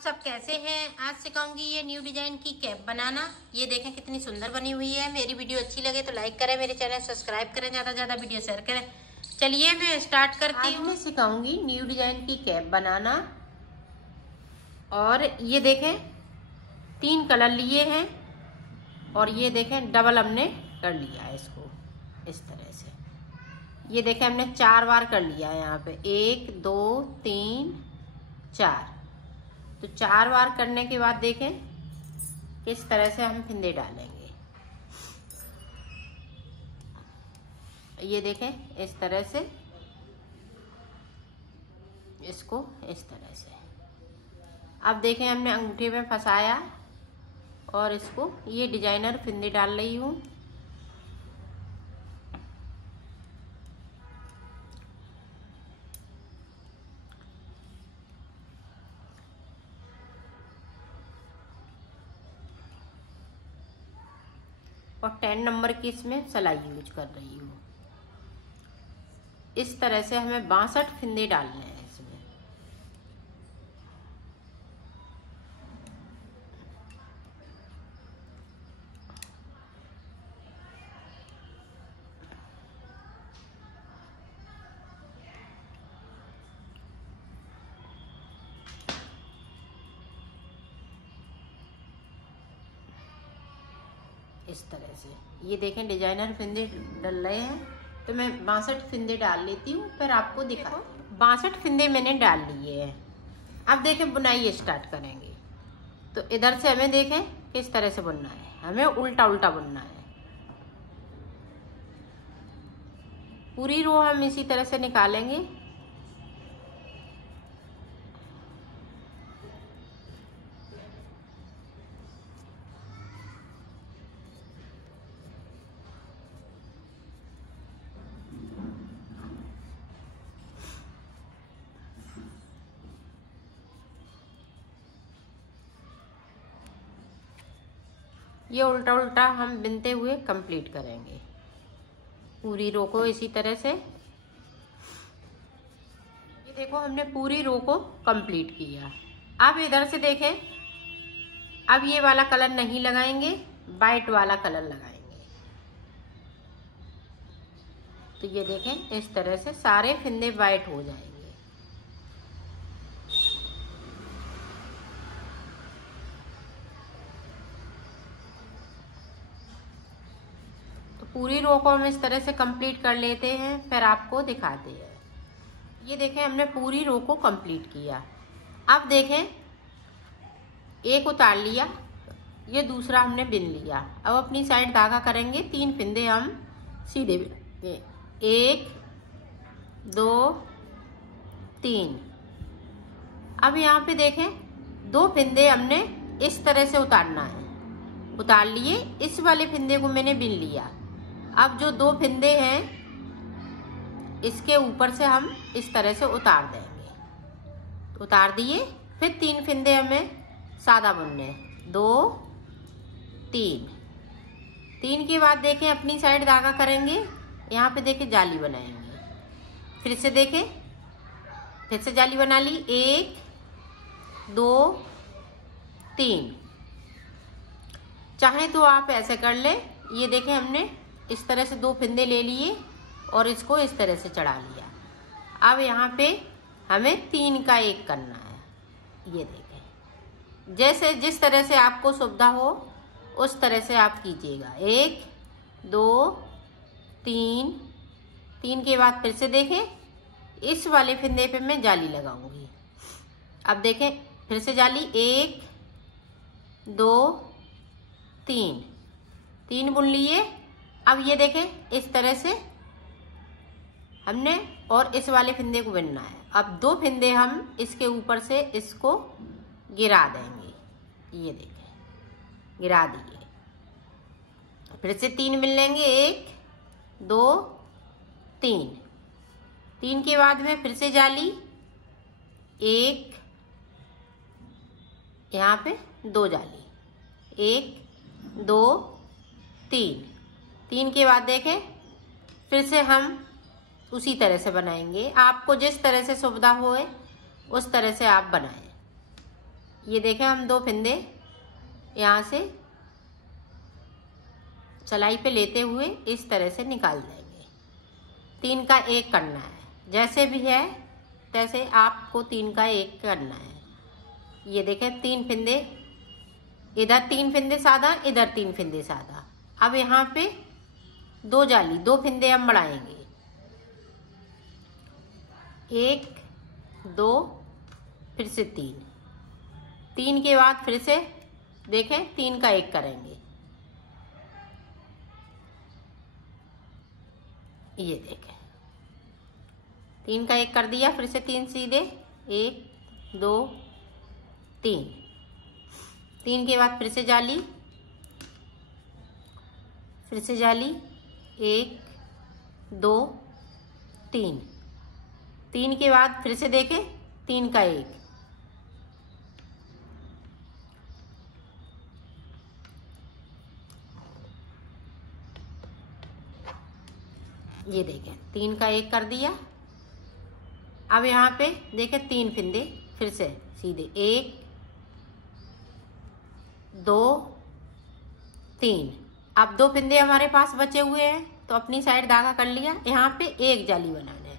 सब कैसे हैं। आज सिखाऊंगी ये न्यू डिजाइन की कैप बनाना। ये देखें कितनी सुंदर बनी हुई है। मेरी वीडियो अच्छी लगे तो लाइक करें, मेरे चैनल सब्सक्राइब करें, ज्यादा से ज्यादा वीडियो शेयर करें। चलिए मैं स्टार्ट करती हूँ। मैं सिखाऊंगी न्यू डिजाइन की कैप बनाना। और ये देखें 3 कलर लिए हैं और ये देखें डबल हमने कर लिया है इसको इस तरह से। ये देखें हमने 4 बार कर लिया है यहाँ पे 1 2 3 4। तो 4 बार करने के बाद देखें किस तरह से हम फिंदे डालेंगे। ये देखें इस तरह से, इसको इस तरह से। अब देखें हमने अंगूठे में फंसाया और इसको ये डिजाइनर फिंदे डाल रही हूँ। और 10 नंबर की इसमें सिलाई यूज कर रही हूँ। इस तरह से हमें 62 फिंदे डालने हैं इसमें। इस तरह से ये देखें डिजाइनर फिंदे डल रहे हैं, तो मैं 62 फिंदे डाल लेती हूँ, फिर आपको दिखा। 62 फिंदे मैंने डाल लिए हैं। अब देखें बुनाई स्टार्ट करेंगे। तो इधर से हमें देखें किस तरह से बुनना है, हमें उल्टा उल्टा बुनना है। पूरी रो हम इसी तरह से निकालेंगे। ये उल्टा उल्टा हम बिनते हुए कंप्लीट करेंगे पूरी रो को इसी तरह से। ये देखो हमने पूरी रो को कंप्लीट किया। अब इधर से देखें, अब ये वाला कलर नहीं लगाएंगे, वाइट वाला कलर लगाएंगे। तो ये देखें इस तरह से सारे फिंदे वाइट हो जाएंगे। पूरी रो को हम इस तरह से कंप्लीट कर लेते हैं, फिर आपको दिखाते हैं। ये देखें हमने पूरी रो को कंप्लीट किया। अब देखें एक उतार लिया, ये दूसरा हमने बिन लिया। अब अपनी साइड धागा करेंगे, 3 फिंदे हम सीधे बिनेंगे। 1 2 3। अब यहाँ पे देखें 2 फिंदे हमने इस तरह से उतारना है। उतार लिए, इस वाले फिंदे को मैंने बिन लिया। अब जो 2 फिंदे हैं इसके ऊपर से हम इस तरह से उतार देंगे। उतार दिए, फिर 3 फिंदे हमें सादा बुनने हैं। 2 3। 3 के बाद देखें अपनी साइड धागा करेंगे, यहाँ पे देखें जाली बनाएंगे। फिर से देखें, फिर से जाली बना ली। 1 2 3। चाहे तो आप ऐसे कर ले। ये देखें हमने इस तरह से 2 फिंदे ले लिए और इसको इस तरह से चढ़ा लिया। अब यहाँ पे हमें 3 का 1 करना है। ये देखें जैसे जिस तरह से आपको सुविधा हो उस तरह से आप कीजिएगा। 1 2 3। 3 के बाद फिर से देखें इस वाले फिंदे पे मैं जाली लगाऊंगी। अब देखें फिर से जाली। 1 2 3। 3 बुन लिए। अब ये देखें इस तरह से हमने और इस वाले फिंदे को बिनना है। अब 2 फिंदे हम इसके ऊपर से इसको गिरा देंगे। ये देखें गिरा दिए। फिर से 3 बिन लेंगे। 1 2 3। 3 के बाद में फिर से जाली। 1 यहाँ पे 2 जाली। 1 2 3। 3 के बाद देखें फिर से हम उसी तरह से बनाएंगे। आपको जिस तरह से सुविधा होए उस तरह से आप बनाएं। ये देखें, हम 2 फंदे यहाँ से सिलाई पे लेते हुए इस तरह से निकाल देंगे। 3 का 1 करना है, जैसे भी है तैसे आपको 3 का 1 करना है। ये देखें, 3 फंदे, इधर 3 फंदे सादा, इधर 3 फंदे सादा। अब यहाँ पे 2 जाली, 2 फंदे हम बढ़ाएंगे, 1 2 फिर से 3 के बाद फिर से देखें 3 का 1 करेंगे। ये देखें, 3 का 1 कर दिया, फिर से 3 सीधे, 1 2 3 के बाद फिर से जाली, फिर से जाली, 1 2 3 के बाद फिर से देखें 3 का 1, ये देखें 3 का 1 कर दिया। अब यहाँ पे देखें 3 फंदे फिर से सीधे, 1 2 3। अब 2 फंदे हमारे पास बचे हुए हैं तो अपनी साइड धागा कर लिया। यहाँ पे 1 जाली बनाना है,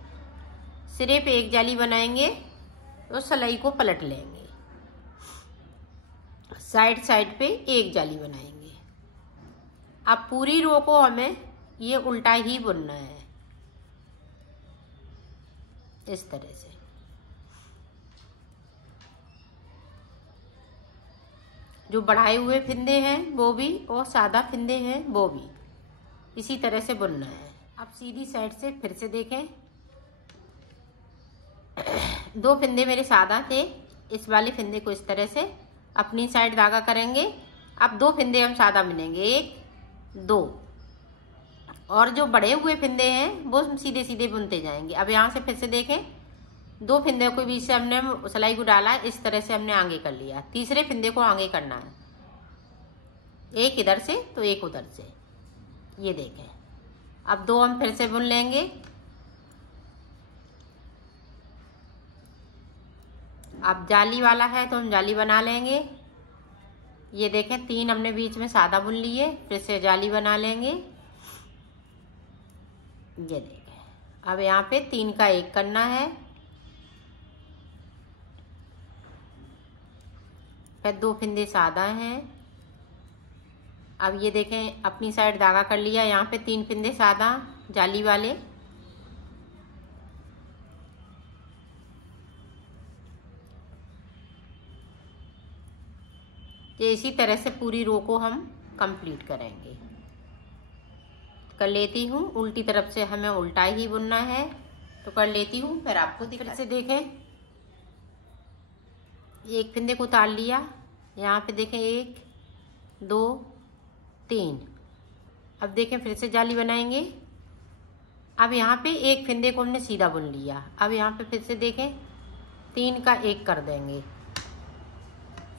सिर्फ 1 जाली बनाएंगे तो सिलाई को पलट लेंगे, साइड साइड पे 1 जाली बनाएंगे। अब पूरी रो को हमें ये उल्टा ही बुनना है, इस तरह से। जो बढ़ाए हुए फंदे हैं वो भी और सादा फंदे हैं वो भी इसी तरह से बुनना है। अब सीधी साइड से फिर से देखें, 2 फंदे मेरे सादा थे, इस वाले फंदे को इस तरह से अपनी साइड धागा करेंगे। अब 2 फंदे हम सादा बुनेंगे, 1 2, और जो बढ़े हुए फंदे हैं वो सीधे सीधे बुनते जाएंगे। अब यहाँ से फिर से देखें, 2 फंदे को बीच से हमने सिलाई को डाला, इस तरह से हमने आगे कर लिया। तीसरे फंदे को आगे करना है, 1 इधर से तो 1 उधर से, ये देखें। अब 2 हम फिर से बुन लेंगे। अब जाली वाला है तो हम जाली बना लेंगे। ये देखें, 3 हमने बीच में सादा बुन लिए, फिर से जाली बना लेंगे। ये देखें, अब यहाँ पे 3 का 1 करना है, फिर 2 फंदे सादा हैं। अब ये देखें, अपनी साइड धागा कर लिया, यहाँ पे 3 फंदे सादा जाली वाले। ये इसी तरह से पूरी रो को हम कंप्लीट करेंगे। कर लेती हूँ, उल्टी तरफ से हमें उल्टा ही बुनना है तो कर लेती हूँ, फिर आपको फिर से देखें। 1 फंदे को उतार लिया, यहाँ पे देखें 1 2 3। अब देखें फिर से जाली बनाएंगे। अब यहाँ पे 1 फंदे को हमने सीधा बुन लिया। अब यहाँ पे फिर से देखें 3 का 1 कर देंगे,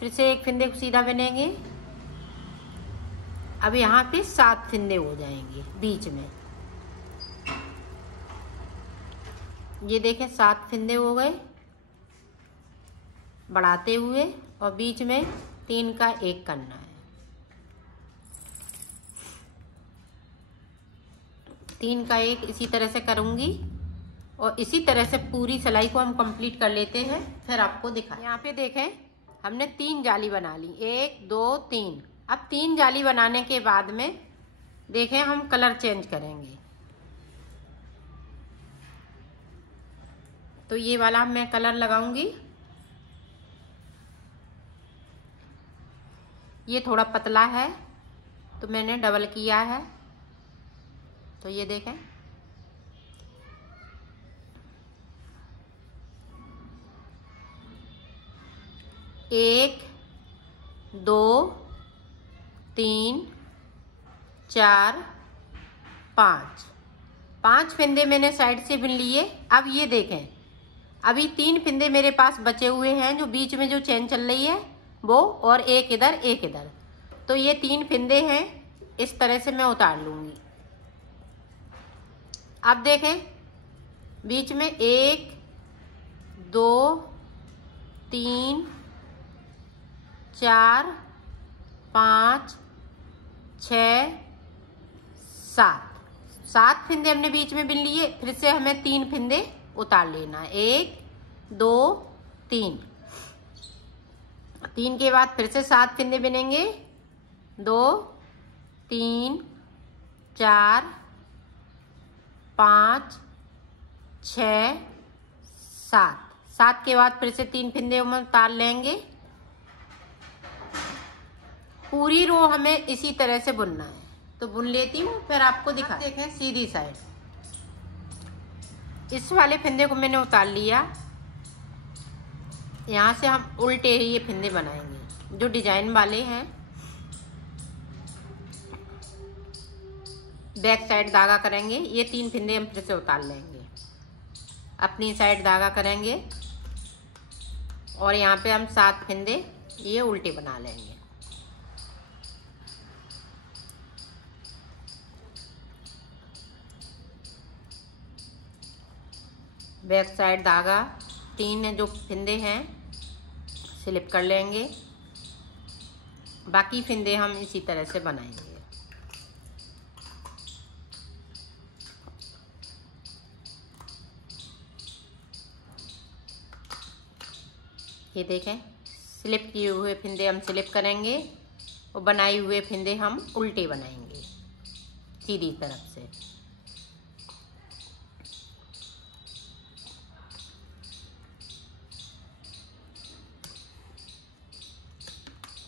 फिर से 1 फंदे को सीधा बनेंगे। अब यहाँ पे 7 फंदे हो जाएंगे बीच में, ये देखें 7 फंदे हो गए बढ़ाते हुए, और बीच में 3 का 1 करना है। 3 का 1 इसी तरह से करूँगी और इसी तरह से पूरी सिलाई को हम कंप्लीट कर लेते हैं, फिर आपको दिखाएं। यहाँ पे देखें, हमने 3 जाली बना ली, 1 2 3। अब 3 जाली बनाने के बाद में देखें हम कलर चेंज करेंगे। तो ये वाला मैं कलर लगाऊंगी, ये थोड़ा पतला है तो मैंने डबल किया है। तो ये देखें, एक 2 3 4 5 फंदे मैंने साइड से बुन लिए। अब ये देखें, अभी 3 फंदे मेरे पास बचे हुए हैं, जो बीच में जो चेन चल रही है वो, और 1 इधर 1 इधर। तो ये 3 फंदे हैं, इस तरह से मैं उतार लूंगी। अब देखें, बीच में 1 2 3 4 5 6 7 फिंदे हमने बीच में बिन लिए। फिर से हमें 3 फिंदे उतार लेना है। 1 2 3 3 के बाद फिर से 7 फिंदे बिनेंगे। 2 3 4 5 6 7 के बाद फिर से 3 फिंदे हम उतार लेंगे। पूरी रो हमें इसी तरह से बुनना है। तो बुन लेती हूँ, फिर आपको दिखा। देखें सीधी साइड इस वाले फिंदे को मैंने उतार लिया। यहाँ से हम उल्टे ये फिंदे बनाएंगे जो डिजाइन वाले हैं। बैक साइड धागा करेंगे। ये 3 फिंदे हम फिर से उतार लेंगे। अपनी साइड धागा करेंगे और यहाँ पे हम 7 फिंदे ये उल्टे बना लेंगे। बैक साइड धागा 3 जो फिंदे हैं स्लिप कर लेंगे। बाकी फिंदे हम इसी तरह से बनाएंगे। ये देखें स्लिप किए हुए फिंदे हम स्लिप करेंगे और बनाए हुए फिंदे हम उल्टे बनाएंगे सीधी तरफ से।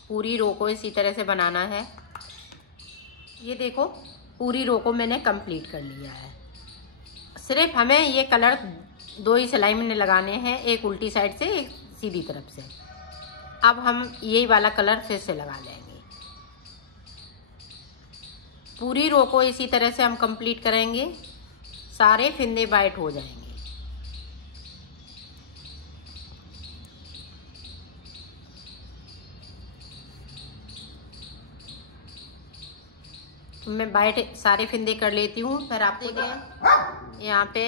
पूरी रो को इसी तरह से बनाना है। ये देखो पूरी रो को मैंने कंप्लीट कर लिया है। सिर्फ हमें ये कलर 2 ही सिलाई में लगाने हैं, एक उल्टी साइड से एक सीधी तरफ से। अब हम यही वाला कलर फिर से लगा लेंगे। पूरी रो को इसी तरह से हम कंप्लीट करेंगे। सारे फिंदे वाइट हो जाएंगे। मैं वाइट सारे फिंदे कर लेती हूँ, फिर आपको यहाँ पे।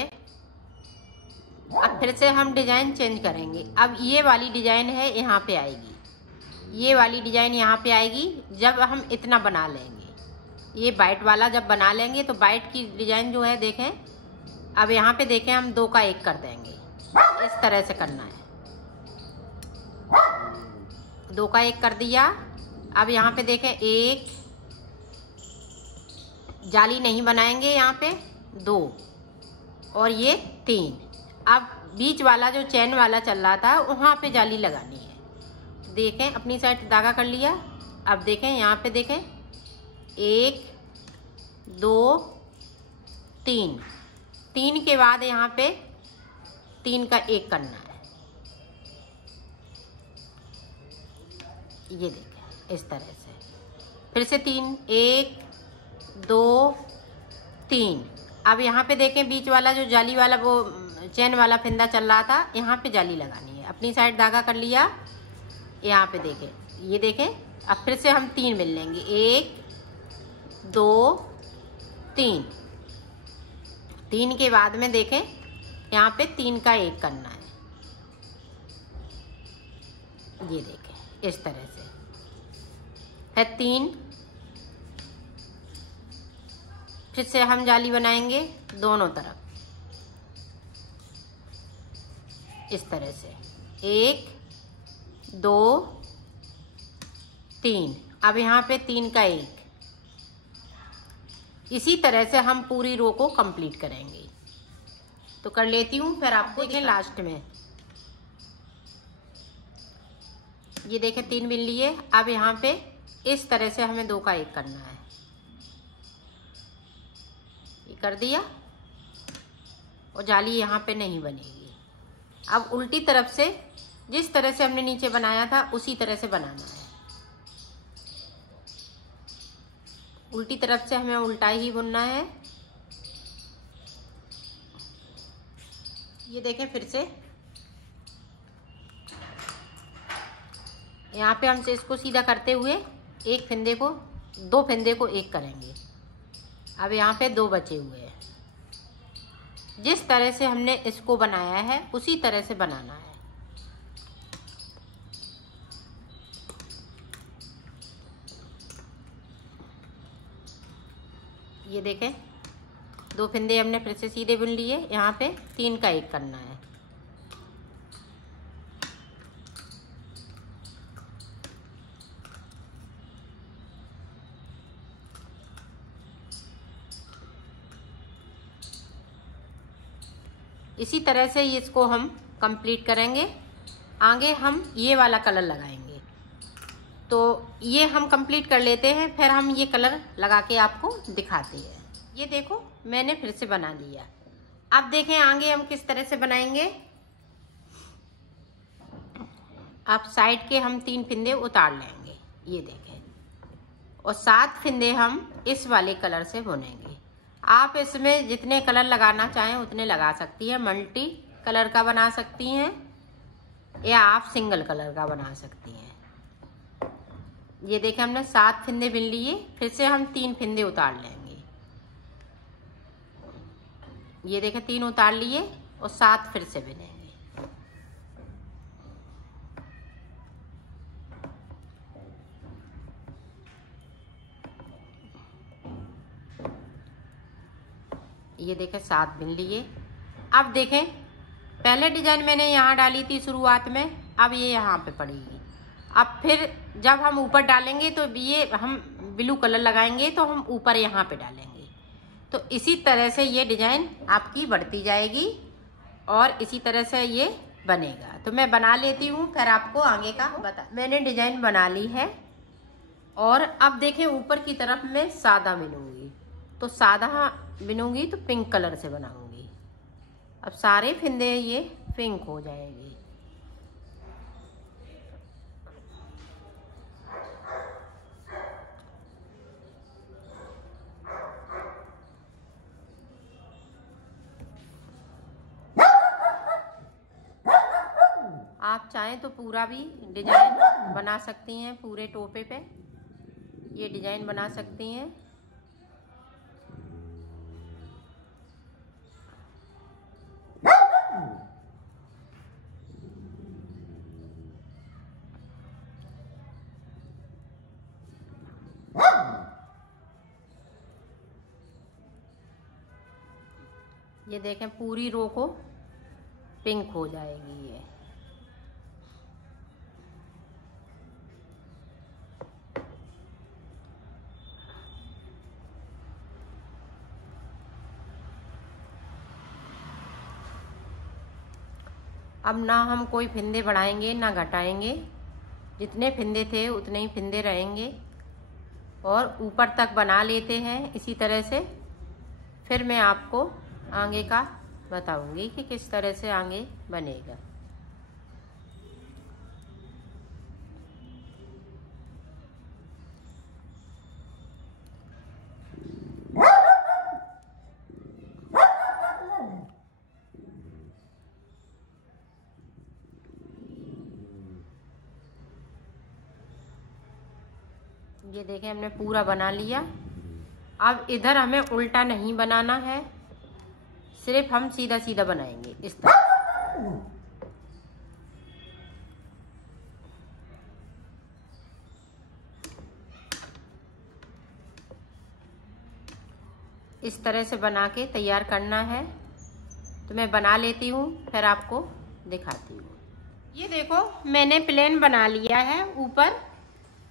अब फिर से हम डिजाइन चेंज करेंगे। अब ये वाली डिजाइन है यहाँ पे आएगी। ये वाली डिजाइन यहाँ पे आएगी जब हम इतना बना लेंगे। ये वाइट वाला जब बना लेंगे तो वाइट की डिजाइन जो है देखें। अब यहाँ पे देखें हम 2 का 1 कर देंगे। इस तरह से करना है। 2 का 1 कर दिया। अब यहाँ पे देखें 1 जाली नहीं बनाएंगे, यहाँ पे 2 और ये 3। अब बीच वाला जो चैन वाला चल रहा था वहाँ पे जाली लगानी है। देखें अपनी साइड धागा कर लिया। अब देखें यहाँ पे देखें 1 2 3 3 के बाद यहाँ पे 3 का 1 करना है। ये देखें इस तरह से। फिर से 3 1 2 3। अब यहाँ पे देखें बीच वाला जो जाली वाला वो चैन वाला फिंदा चल रहा था, यहाँ पे जाली लगानी है। अपनी साइड धागा कर लिया। यहाँ पे देखें ये देखें। अब फिर से हम 3 मिल लेंगे। 1 2 3। 3 के बाद में देखें यहाँ पे 3 का 1 करना है। ये देखें इस तरह से। फिर 3। फिर से हम जाली बनाएंगे दोनों तरफ इस तरह से। 1 2 3। अब यहाँ पे 3 का 1। इसी तरह से हम पूरी रो को कंप्लीट करेंगे। तो कर लेती हूँ, फिर आपको देखें लास्ट में। ये देखें 3 बिन लिए। अब यहाँ पे इस तरह से हमें 2 का 1 करना है। ये कर दिया और जाली यहाँ पे नहीं बनेगी। अब उल्टी तरफ से जिस तरह से हमने नीचे बनाया था उसी तरह से बनाना है। उल्टी तरफ से हमें उल्टा ही बुनना है। ये देखें फिर से यहाँ पे हम इसको सीधा करते हुए 2 फिंदे को 1 करेंगे। अब यहाँ पे 2 बचे हुए हैं। जिस तरह से हमने इसको बनाया है उसी तरह से बनाना है। ये देखें 2 फंदे हमने फिर से सीधे बुन लिए। यहाँ पे 3 का 1 करना है। इसी तरह से इसको हम कंप्लीट करेंगे। आगे हम ये वाला कलर लगाएंगे, तो ये हम कंप्लीट कर लेते हैं, फिर हम ये कलर लगा के आपको दिखाते हैं। ये देखो मैंने फिर से बना लिया। अब देखें आगे हम किस तरह से बनाएंगे। अब साइड के हम 3 फंदे उतार लेंगे, ये देखें, और 7 फंदे हम इस वाले कलर से बुनेंगे। आप इसमें जितने कलर लगाना चाहें उतने लगा सकती हैं। मल्टी कलर का बना सकती हैं या आप सिंगल कलर का बना सकती हैं। ये देखें हमने 7 फंदे बुन लिए, फिर से हम 3 फंदे उतार लेंगे। ये देखें 3 उतार लिए और 7 फिर से बुनेंगे। ये देखें 7 बुन लिए। अब देखें पहले डिजाइन मैंने यहाँ डाली थी शुरुआत में, अब ये यहाँ पे पड़ेगी। अब फिर जब हम ऊपर डालेंगे तो ये हम ब्लू कलर लगाएंगे तो हम ऊपर यहाँ पे डालेंगे। तो इसी तरह से ये डिजाइन आपकी बढ़ती जाएगी और इसी तरह से ये बनेगा। तो मैं बना लेती हूँ, फिर आपको आगे का बता। मैंने डिजाइन बना ली है और अब देखें ऊपर की तरफ मैं सादा बिनूंगी। तो सादा बिनूंगी तो पिंक कलर से बनाऊंगी। अब सारे फंदे ये पिंक हो जाएंगे। आप चाहें तो पूरा भी डिजाइन बना सकती हैं, पूरे टोपे पे ये डिजाइन बना सकती हैं। ये देखें पूरी रो को पिंक हो जाएगी ये। अब ना हम कोई फंदे बढ़ाएंगे ना घटाएंगे, जितने फंदे थे उतने ही फंदे रहेंगे और ऊपर तक बना लेते हैं इसी तरह से। फिर मैं आपको आगे का बताऊंगी कि किस तरह से आगे बनेगा। ये देखें हमने पूरा बना लिया। अब इधर हमें उल्टा नहीं बनाना है, सिर्फ हम सीधा सीधा बनाएंगे इस तरह। इस तरह से बना के तैयार करना है। तो मैं बना लेती हूँ, फिर आपको दिखाती हूँ। ये देखो मैंने प्लेन बना लिया है ऊपर।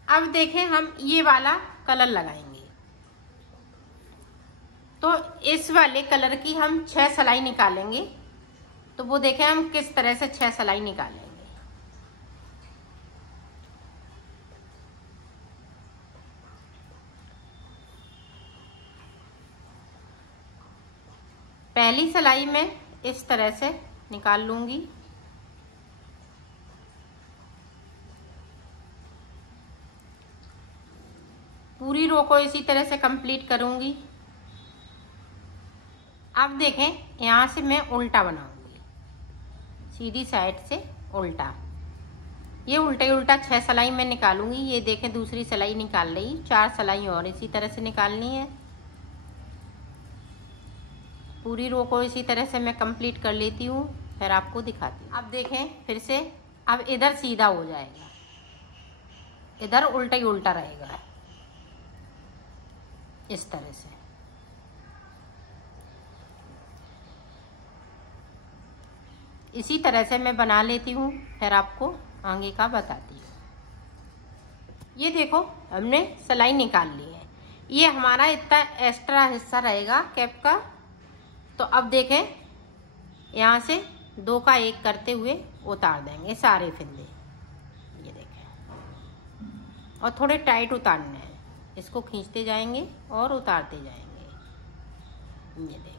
अब देखें हम ये वाला कलर लगाएंगे। तो इस वाले कलर की हम 6 सिलाई निकालेंगे। तो वो देखें हम किस तरह से 6 सिलाई निकालेंगे। पहली सिलाई में इस तरह से निकाल लूंगी। पूरी रो को इसी तरह से कंप्लीट करूंगी। अब देखें यहाँ से मैं उल्टा बनाऊंगी, सीधी साइड से उल्टा। ये उल्टा उल्टा 6 सिलाई में निकालूंगी। ये देखें दूसरी सिलाई निकाल रही, 4 सिलाई और इसी तरह से निकालनी है। पूरी रो को इसी तरह से मैं कंप्लीट कर लेती हूँ, फिर आपको दिखाती हूँ। अब देखें फिर से, अब इधर सीधा हो जाएगा, इधर उल्टा ही उल्टा रहेगा इस तरह से। इसी तरह से मैं बना लेती हूँ, फिर आपको आगे का बताती हूँ। ये देखो हमने सिलाई निकाल ली है। ये हमारा इतना एक्स्ट्रा हिस्सा रहेगा कैप का। तो अब देखें, यहाँ से 2 का 1 करते हुए उतार देंगे सारे फंदे। ये देखें, और थोड़े टाइट उतारने हैं। इसको खींचते जाएंगे और उतारते जाएंगे। ये देखें,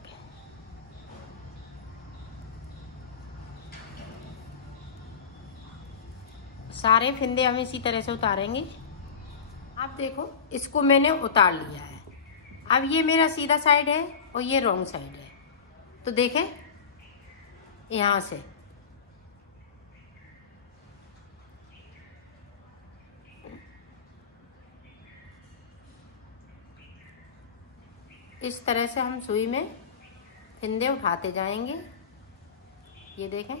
सारे फंदे हम इसी तरह से उतारेंगे। अब देखो, इसको मैंने उतार लिया है। अब ये मेरा सीधा साइड है और ये रॉन्ग साइड है। तो देखें, यहाँ से इस तरह से हम सुई में फंदे उठाते जाएंगे। ये देखें,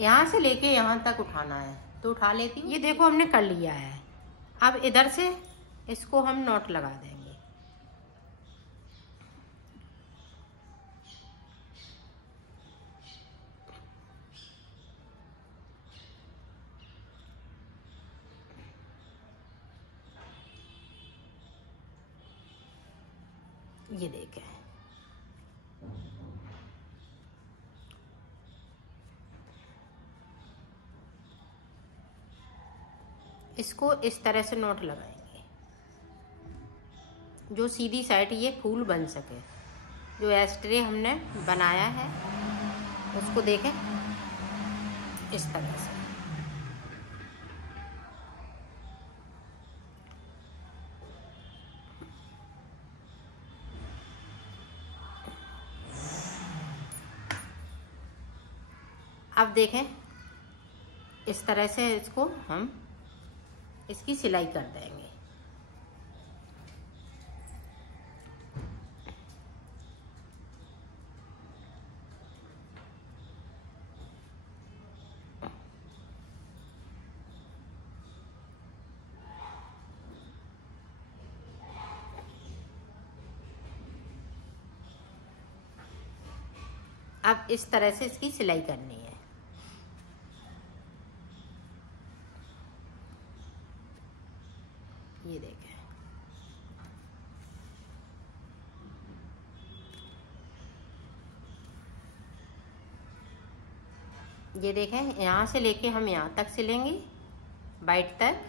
यहाँ से लेके यहाँ तक उठाना है तो उठा लेती हूँ। ये देखो हमने कर लिया है। अब इधर से इसको हम नॉट लगा देंगे। ये देखें, इसको इस तरह से नॉट लगाएंगे जो सीधी साइड ये फूल बन सके। जो एक्स्ट्रे हमने बनाया है उसको देखें इस तरह से। अब देखें, इस तरह से इसको हम इसकी सिलाई कर देंगे। अब इस तरह से इसकी सिलाई करनी है। ये देखें, ये देखें, यहाँ से लेके हम यहाँ तक सिलेंगे, बाइट तक।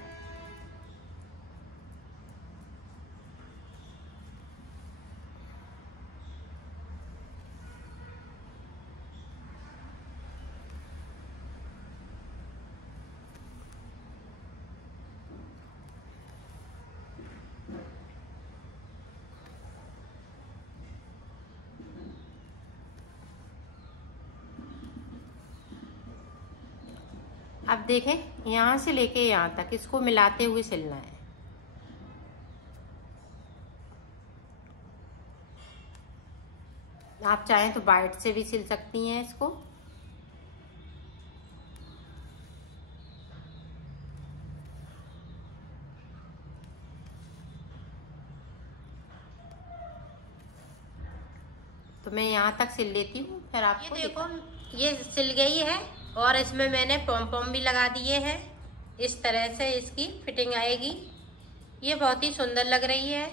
अब देखें, यहाँ से लेके यहाँ तक इसको मिलाते हुए सिलना है। आप चाहें तो बाइट से भी सिल सकती हैं इसको। तो मैं यहाँ तक सिल लेती हूँ, फिर आपको ये देखो ये सिल गई है। और इसमें मैंने पॉम पॉम भी लगा दिए हैं। इस तरह से इसकी फिटिंग आएगी। ये बहुत ही सुंदर लग रही है।